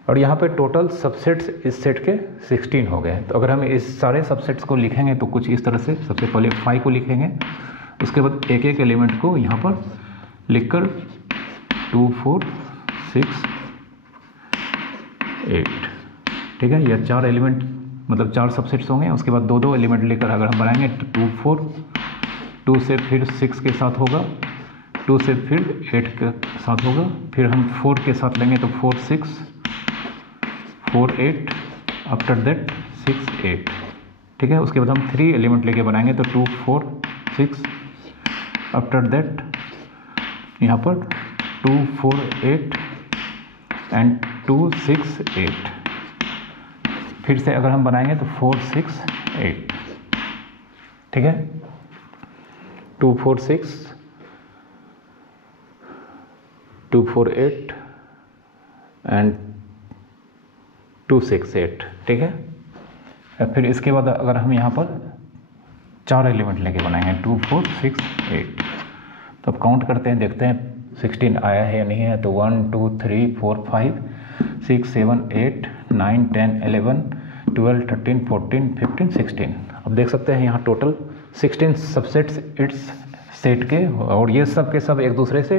और यहाँ पे टोटल सबसेट्स इस सेट के 16 हो गए। तो अगर हम इस सारे सबसेट्स को लिखेंगे तो कुछ इस तरह से, सबसे पहले 5 को लिखेंगे, उसके बाद एक एक एलिमेंट को यहाँ पर लिखकर 2 4 6 8। ठीक है, यह 4 एलिमेंट मतलब 4 सबसेट्स होंगे। उसके बाद 2 एलिमेंट लेकर अगर हम बनाएंगे तो 2 4, 2 से फिर 6 के साथ होगा, 2 से फिर 8 के साथ होगा, फिर हम 4 के साथ लेंगे तो 4 6 4 8, आफ्टर दैट 6 8। ठीक है, उसके बाद हम 3 एलिमेंट लेके बनाएंगे तो 2 4 6, आफ्टर दैट यहाँ पर 2 4 8 एंड 2 6 8। फिर से अगर हम बनाएंगे तो 4 6 8। ठीक है, 2 4 6 2 4 8 एंड 2 6 8। ठीक है, फिर इसके बाद अगर हम यहाँ पर 4 एलिमेंट लेके बनाएंगे 2 4 6 8, तो अब काउंट करते हैं, देखते हैं 16 आया है या नहीं है। तो 1 2 3 4 5 6 7 8 9 10 11 12 13 14 15 16। अब देख सकते हैं यहाँ टोटल 16 सबसेट्स इट्स सेट के, और ये सब के सब एक दूसरे से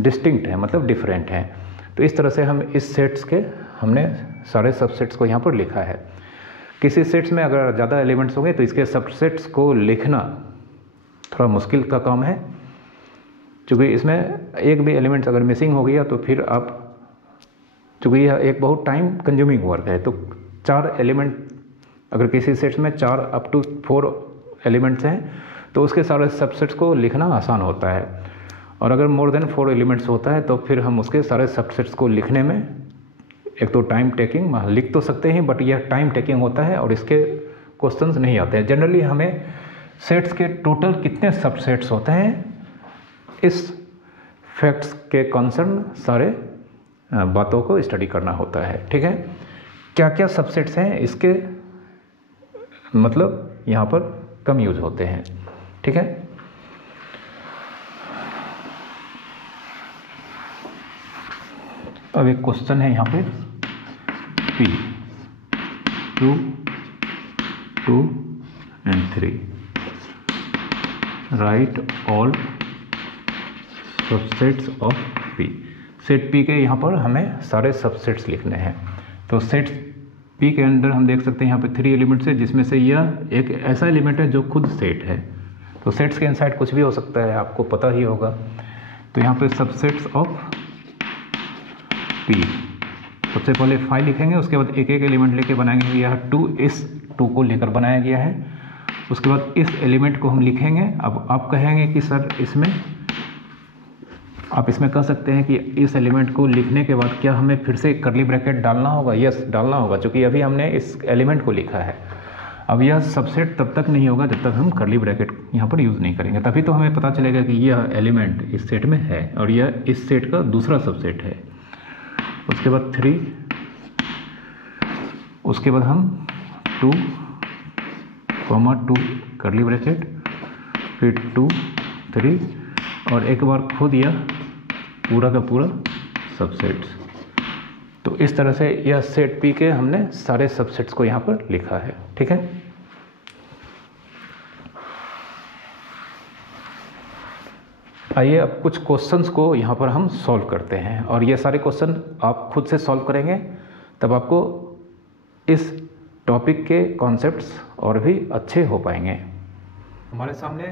डिस्टिंक्ट है, मतलब डिफरेंट हैं। तो इस तरह से हम इस सेट्स के हमने सारे सबसेट्स को यहाँ पर लिखा है। किसी सेट्स में अगर ज़्यादा एलिमेंट्स होंगे तो इसके सबसेट्स को लिखना थोड़ा मुश्किल का काम है, क्योंकि इसमें एक भी एलिमेंट्स अगर मिसिंग हो गया तो फिर आप, चूँकि यह एक बहुत टाइम कंज्यूमिंग वर्क है, तो 4 एलिमेंट अगर किसी सेट्स में 4 अप टू 4 एलिमेंट्स हैं तो उसके सारे सबसेट्स को लिखना आसान होता है। और अगर मोर देन 4 एलिमेंट्स होता है तो फिर हम उसके सारे सबसेट्स को लिखने में एक तो टाइम टेकिंग, लिख तो सकते हैं बट यह टाइम टेकिंग होता है और इसके क्वेश्चंस नहीं आते हैं। जनरली हमें सेट्स के टोटल कितने सबसेट्स होते हैं इस फैक्ट्स के कंसर्न सारे बातों को स्टडी करना होता है। ठीक है, क्या क्या सबसेट्स हैं इसके मतलब यहाँ पर कम यूज होते हैं। ठीक है, अब एक क्वेश्चन है यहाँ पे P 2, 2 and 3 right all subsets of P। Set P के यहाँ पर हमें सारे सबसेट्स लिखने हैं। तो सेट P के अंदर हम देख सकते हैं यहाँ पे 3 एलिमेंट्स है, जिसमें से यह एक ऐसा एलिमेंट है जो खुद सेट है। तो सेट्स के इनसाइड कुछ भी हो सकता है, आपको पता ही होगा। तो यहाँ पे सबसेट्स ऑफ P, सबसे पहले 5 लिखेंगे, उसके बाद एक एक एलिमेंट लेके बनाएंगे। यह 2 इस 2 को लेकर बनाया गया है। उसके बाद इस एलिमेंट को हम लिखेंगे। अब आप कहेंगे कि सर इसमें, आप इसमें कह सकते हैं कि इस एलिमेंट को लिखने के बाद क्या हमें फिर से कर्ली ब्रैकेट डालना होगा? यस, डालना होगा, क्योंकि अभी हमने इस एलिमेंट को लिखा है। अब यह सबसेट तब तक नहीं होगा जब तक हम कर्ली ब्रैकेट यहाँ पर यूज़ नहीं करेंगे, तभी तो हमें पता चलेगा कि यह एलिमेंट इस सेट में है और यह इस सेट का दूसरा सबसेट है। उसके बाद 3, उसके बाद हम 2, 2 कर्ली ब्रैकेट, फिर 2, 3 और एक बार खुद यह पूरा का पूरा सबसेट्स। तो इस तरह से यह सेट P के हमने सारे सबसेट्स को यहाँ पर लिखा है। ठीक है, आइए अब कुछ क्वेश्चंस को यहाँ पर हम सॉल्व करते हैं और ये सारे क्वेश्चन आप खुद से सॉल्व करेंगे, तब आपको इस टॉपिक के कॉन्सेप्ट्स और भी अच्छे हो पाएंगे। हमारे सामने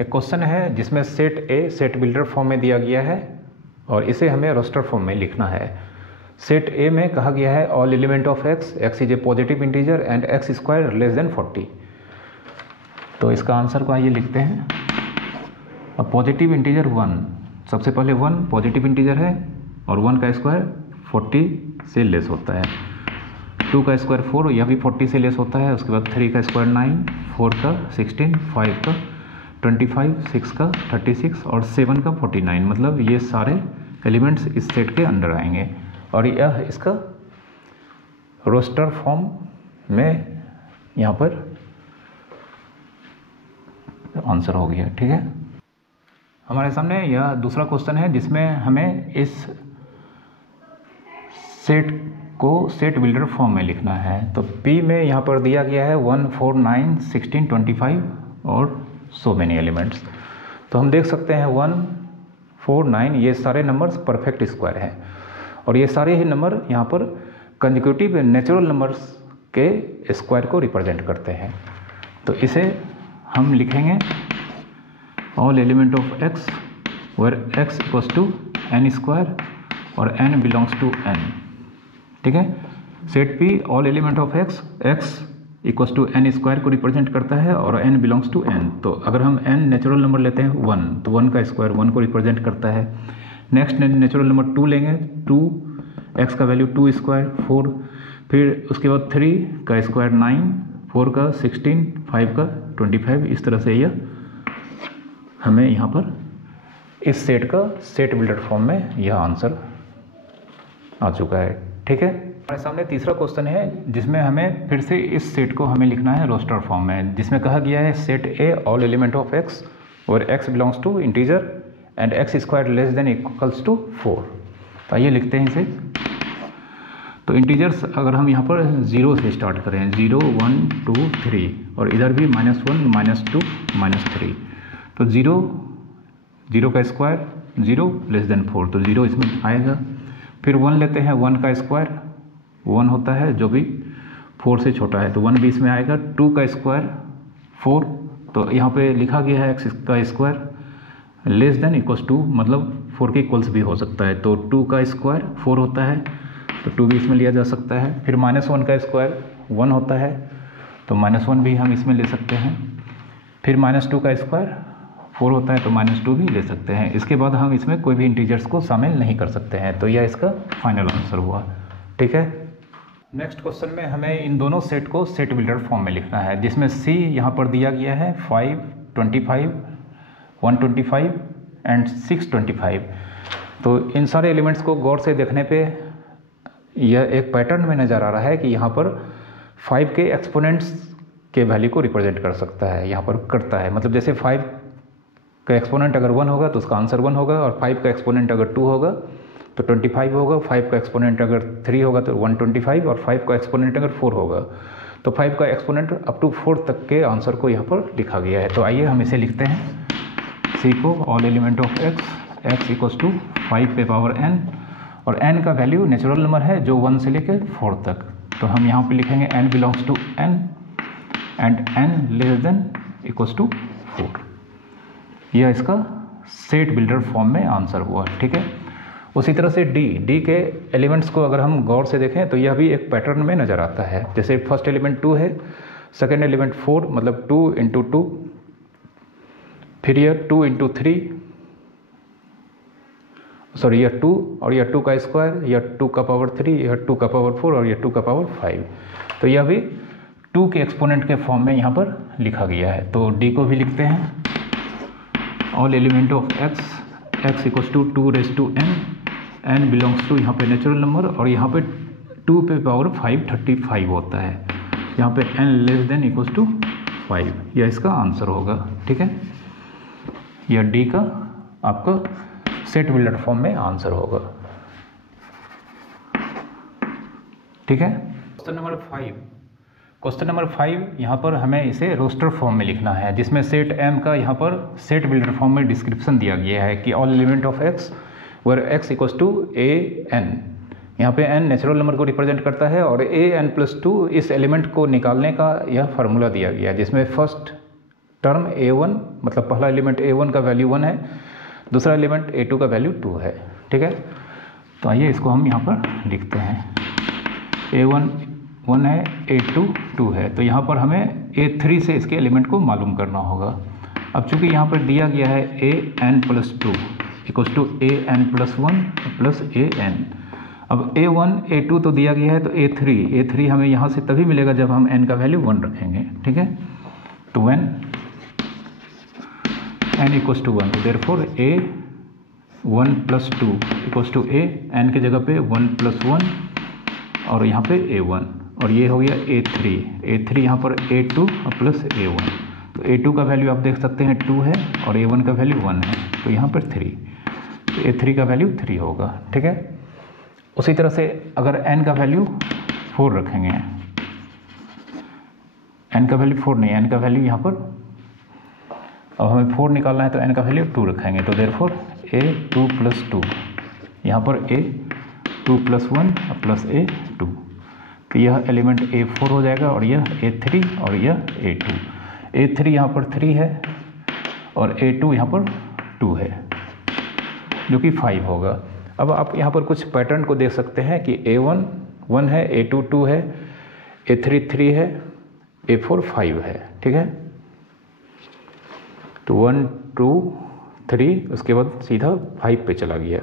एक क्वेश्चन है जिसमें set A set builder form में दिया गया है और इसे हमें रोस्टर फॉर्म में लिखना है। सेट A में कहा गया है all element of x is a positive integer and x square less then 40। तो इसका आंसर को आइए लिखते हैं। अब पॉजिटिव इंटीजर 1, सबसे पहले 1 पॉजिटिव इंटीजर है और 1 का स्क्वायर 40 से लेस होता है। 2 का स्क्वायर 4, यह भी 40 से लेस होता है। उसके बाद 3 का स्क्वायर 9, 4 का 16, 5 का 25, 6 का 36 और 7 का 49। मतलब ये सारे एलिमेंट्स इस सेट के अंडर आएंगे और यह इसका रोस्टर फॉर्म में यहाँ पर आंसर हो गया। ठीक है, हमारे सामने यह दूसरा क्वेश्चन है जिसमें हमें इस सेट को सेट बिल्डर फॉर्म में लिखना है। तो P में यहाँ पर दिया गया है 1, 4, 9, 16, 25 और सो मेनी एलिमेंट्स। तो हम देख सकते हैं 1, 4, 9 ये सारे नंबर्स परफेक्ट स्क्वायर हैं और ये सारे ही नंबर यहाँ पर कंसेक्यूटिव नेचुरल नंबर्स के स्क्वायर को रिप्रेजेंट करते हैं। तो इसे हम लिखेंगे all element of x where x equals to n square और n बिलोंग्स टू n। ठीक है, set P all element of x equals to n square को रिप्रेजेंट करता है और n बिलोंग्स टू n। तो अगर हम n नेचुरल नंबर लेते हैं 1, तो 1 का स्क्वायर 1 को रिप्रेजेंट करता है। नेक्स्ट नेचुरल नंबर 2 लेंगे, 2 x का वैल्यू 2 स्क्वायर 4, फिर उसके बाद 3 का स्क्वायर 9, 4 का 16, 5 का 25। इस तरह से यह हमें यहाँ पर इस सेट का सेट बिल्डर फॉर्म में यह आंसर आ चुका है। ठीक है, हमारे सामने तीसरा क्वेश्चन है जिसमें हमें फिर से इस सेट को हमें लिखना है रोस्टर फॉर्म में, जिसमें कहा गया है set A all element of x और x belongs to integer and x square less than equals to 4। तो आइए लिखते हैं इसे। तो इंटीजर्स अगर हम यहाँ पर 0 से स्टार्ट करें, 0, 1, 2, 3 और इधर भी -1, -2, -3। तो 0 का स्क्वायर 0 लेस देन 4, तो 0 इसमें आएगा। फिर 1 लेते हैं, 1 का स्क्वायर 1 होता है जो भी 4 से छोटा है, तो 1 भी इसमें आएगा। 2 का स्क्वायर 4, तो यहाँ पे लिखा गया है x का स्क्वायर लेस देन इक्वल्स 2, मतलब 4 के इक्वल्स भी हो सकता है, तो 2 का स्क्वायर 4 होता है, तो 2 भी इसमें लिया जा सकता है। फिर -1 का स्क्वायर 1 होता है, तो -1 भी हम इसमें ले सकते हैं। फिर -2 का स्क्वायर 4 होता है, तो -2 भी ले सकते हैं। इसके बाद हम इसमें कोई भी इंटीजर्स को शामिल नहीं कर सकते हैं, तो यह इसका फाइनल आंसर हुआ। ठीक है, नेक्स्ट क्वेश्चन में हमें इन दोनों सेट को सेट बिल्डर फॉर्म में लिखना है, जिसमें C यहाँ पर दिया गया है 5, 25, 125 एंड 625। तो इन सारे एलिमेंट्स को गौर से देखने पे यह एक पैटर्न में नज़र आ रहा है कि यहाँ पर 5 के एक्सपोनेंट्स के वैल्यू को रिप्रेजेंट कर सकता है, यहाँ पर करता है। मतलब जैसे 5 का एक्सपोनेंट अगर 1 होगा तो उसका आंसर 1 होगा, और 5 का एक्सपोनेंट अगर 2 होगा तो 25 होगा, 5 का एक्सपोनेंट अगर 3 होगा तो 125, और 5 का एक्सपोनेंट अगर 4 होगा तो 5 का एक्सपोनेंट अप टू 4 तक के आंसर को यहाँ पर लिखा गया है। तो आइए हम इसे लिखते हैं, C को all element of x equals to 5 पे पावर n, और n का वैल्यू नेचुरल नंबर है जो 1 से लेकर 4 तक, तो हम यहाँ पे लिखेंगे n belongs to n and n less than equals to 4। यह इसका सेट बिल्डर फॉर्म में आंसर हुआ। ठीक है, उसी तरह से D के एलिमेंट्स को अगर हम गौर से देखें तो यह भी एक पैटर्न में नज़र आता है। जैसे फर्स्ट एलिमेंट 2 है, सेकेंड एलिमेंट 4, मतलब 2 इंटू 2, फिर यह 2 इंटू 3, सॉरी यह 2 और यह 2 का स्क्वायर, यह 2 का पावर 3, यह 2 का पावर 4 और यह 2 का पावर 5। तो यह भी 2 के एक्सपोनेंट के फॉर्म में यहाँ पर लिखा गया है। तो D को भी लिखते हैं, all element of x equals to 2 raise to n belongs to यहाँ पे नेचुरल नंबर, और यहाँ पे 2 पे पावर 5 35 होता है, यहाँ पे n less than equals to 5, यह इसका आंसर होगा। ठीक है, यह D का आपका सेट बिल्डर फॉर्म में आंसर होगा। ठीक है, क्वेश्चन नंबर 5 यहाँ पर हमें इसे रोस्टर फॉर्म में लिखना है, जिसमें सेट M का यहाँ पर सेट बिल्डर फॉर्म में डिस्क्रिप्शन दिया गया है कि all element of x where x equals to an। यहाँ पे n नेचुरल नंबर को रिप्रेजेंट करता है, और an+2 इस एलिमेंट को निकालने का यह फार्मूला दिया गया है, जिसमें फर्स्ट टर्म a1, मतलब पहला एलिमेंट a1 का वैल्यू 1 है, दूसरा एलिमेंट a2 का वैल्यू 2 है। ठीक है, तो आइए इसको हम यहाँ पर लिखते हैं, a1 1 है, a2 2 है, तो यहाँ पर हमें a3 से इसके एलिमेंट को मालूम करना होगा। अब चूंकि यहाँ पर दिया गया है an+2 equals to an+1 plus an, अब a1 a2 तो दिया गया है, तो a3 हमें यहाँ से तभी मिलेगा जब हम n का वैल्यू 1 रखेंगे। ठीक है, तो when n इक्वल्स टू 1, तो therefore a1 plus 2 equals to a, n की जगह पे 1 प्लस 1 और यहाँ पे a1, और ये हो गया a3 यहाँ पर a2 प्लस a1, तो a2 का वैल्यू आप देख सकते हैं 2 है, और a1 का वैल्यू 1 है, तो यहाँ पर 3, तो a3 का वैल्यू 3 होगा। ठीक है, उसी तरह से अगर n का वैल्यू 4 रखेंगे, n का वैल्यू 4 नहीं, n का वैल्यू यहाँ पर, अब हमें 4 निकालना है तो n का वैल्यू 2 रखेंगे, तो देयरफॉर a2 प्लस 2, यहाँ पर a2 प्लस 1 प्लस a2, तो यह एलिमेंट a4 हो जाएगा, और यह a3 और यह a2। a3 यहाँ पर 3 है और a2 यहाँ पर 2 है, जो कि 5 होगा। अब आप यहाँ पर कुछ पैटर्न को देख सकते हैं कि a1 1 है, a2 2 है, a3 3 है, a4 5 है। ठीक है, तो 1 2 3, उसके बाद सीधा 5 पे चला गया।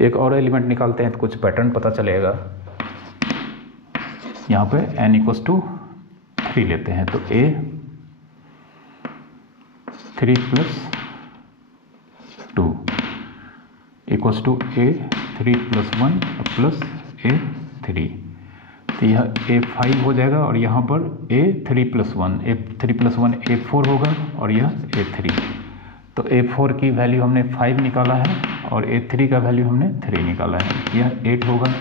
एक और एलिमेंट निकालते हैं तो कुछ पैटर्न पता चलेगा। यहाँ पे n इक्वल्स टू 3 लेते हैं, तो a3 plus 2 equals to a3 plus 1 plus a3, तो यह a5 हो जाएगा, और यहाँ पर a3 प्लस 1 a4 होगा, और यह a3, तो a4 की वैल्यू हमने 5 निकाला है, और a3 का वैल्यू हमने 3 निकाला है, यह 8 होगा।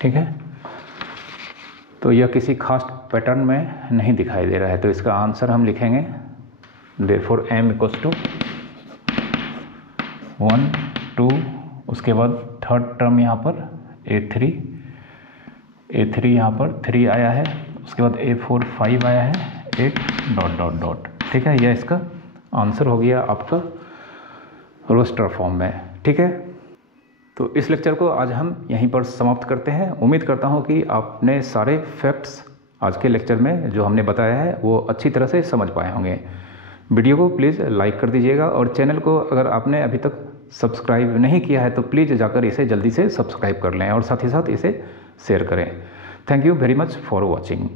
ठीक है, तो यह किसी खास पैटर्न में नहीं दिखाई दे रहा है, तो इसका आंसर हम लिखेंगे, देयरफॉर m इक्वल्स टू 1 2, उसके बाद थर्ड टर्म यहाँ पर A3 यहाँ पर 3 आया है, उसके बाद A4 5 आया है, 8 डॉट डॉट डॉट। ठीक है, यह इसका आंसर हो गया आपका रोस्टर फॉर्म में। ठीक है, तो इस लेक्चर को आज हम यहीं पर समाप्त करते हैं। उम्मीद करता हूँ कि आपने सारे फैक्ट्स आज के लेक्चर में जो हमने बताया है वो अच्छी तरह से समझ पाए होंगे। वीडियो को प्लीज़ लाइक कर दीजिएगा और चैनल को अगर आपने अभी तक सब्सक्राइब नहीं किया है तो प्लीज़ जाकर इसे जल्दी से सब्सक्राइब कर लें और साथ ही साथ इसे शेयर करें। Thank you very much for watching.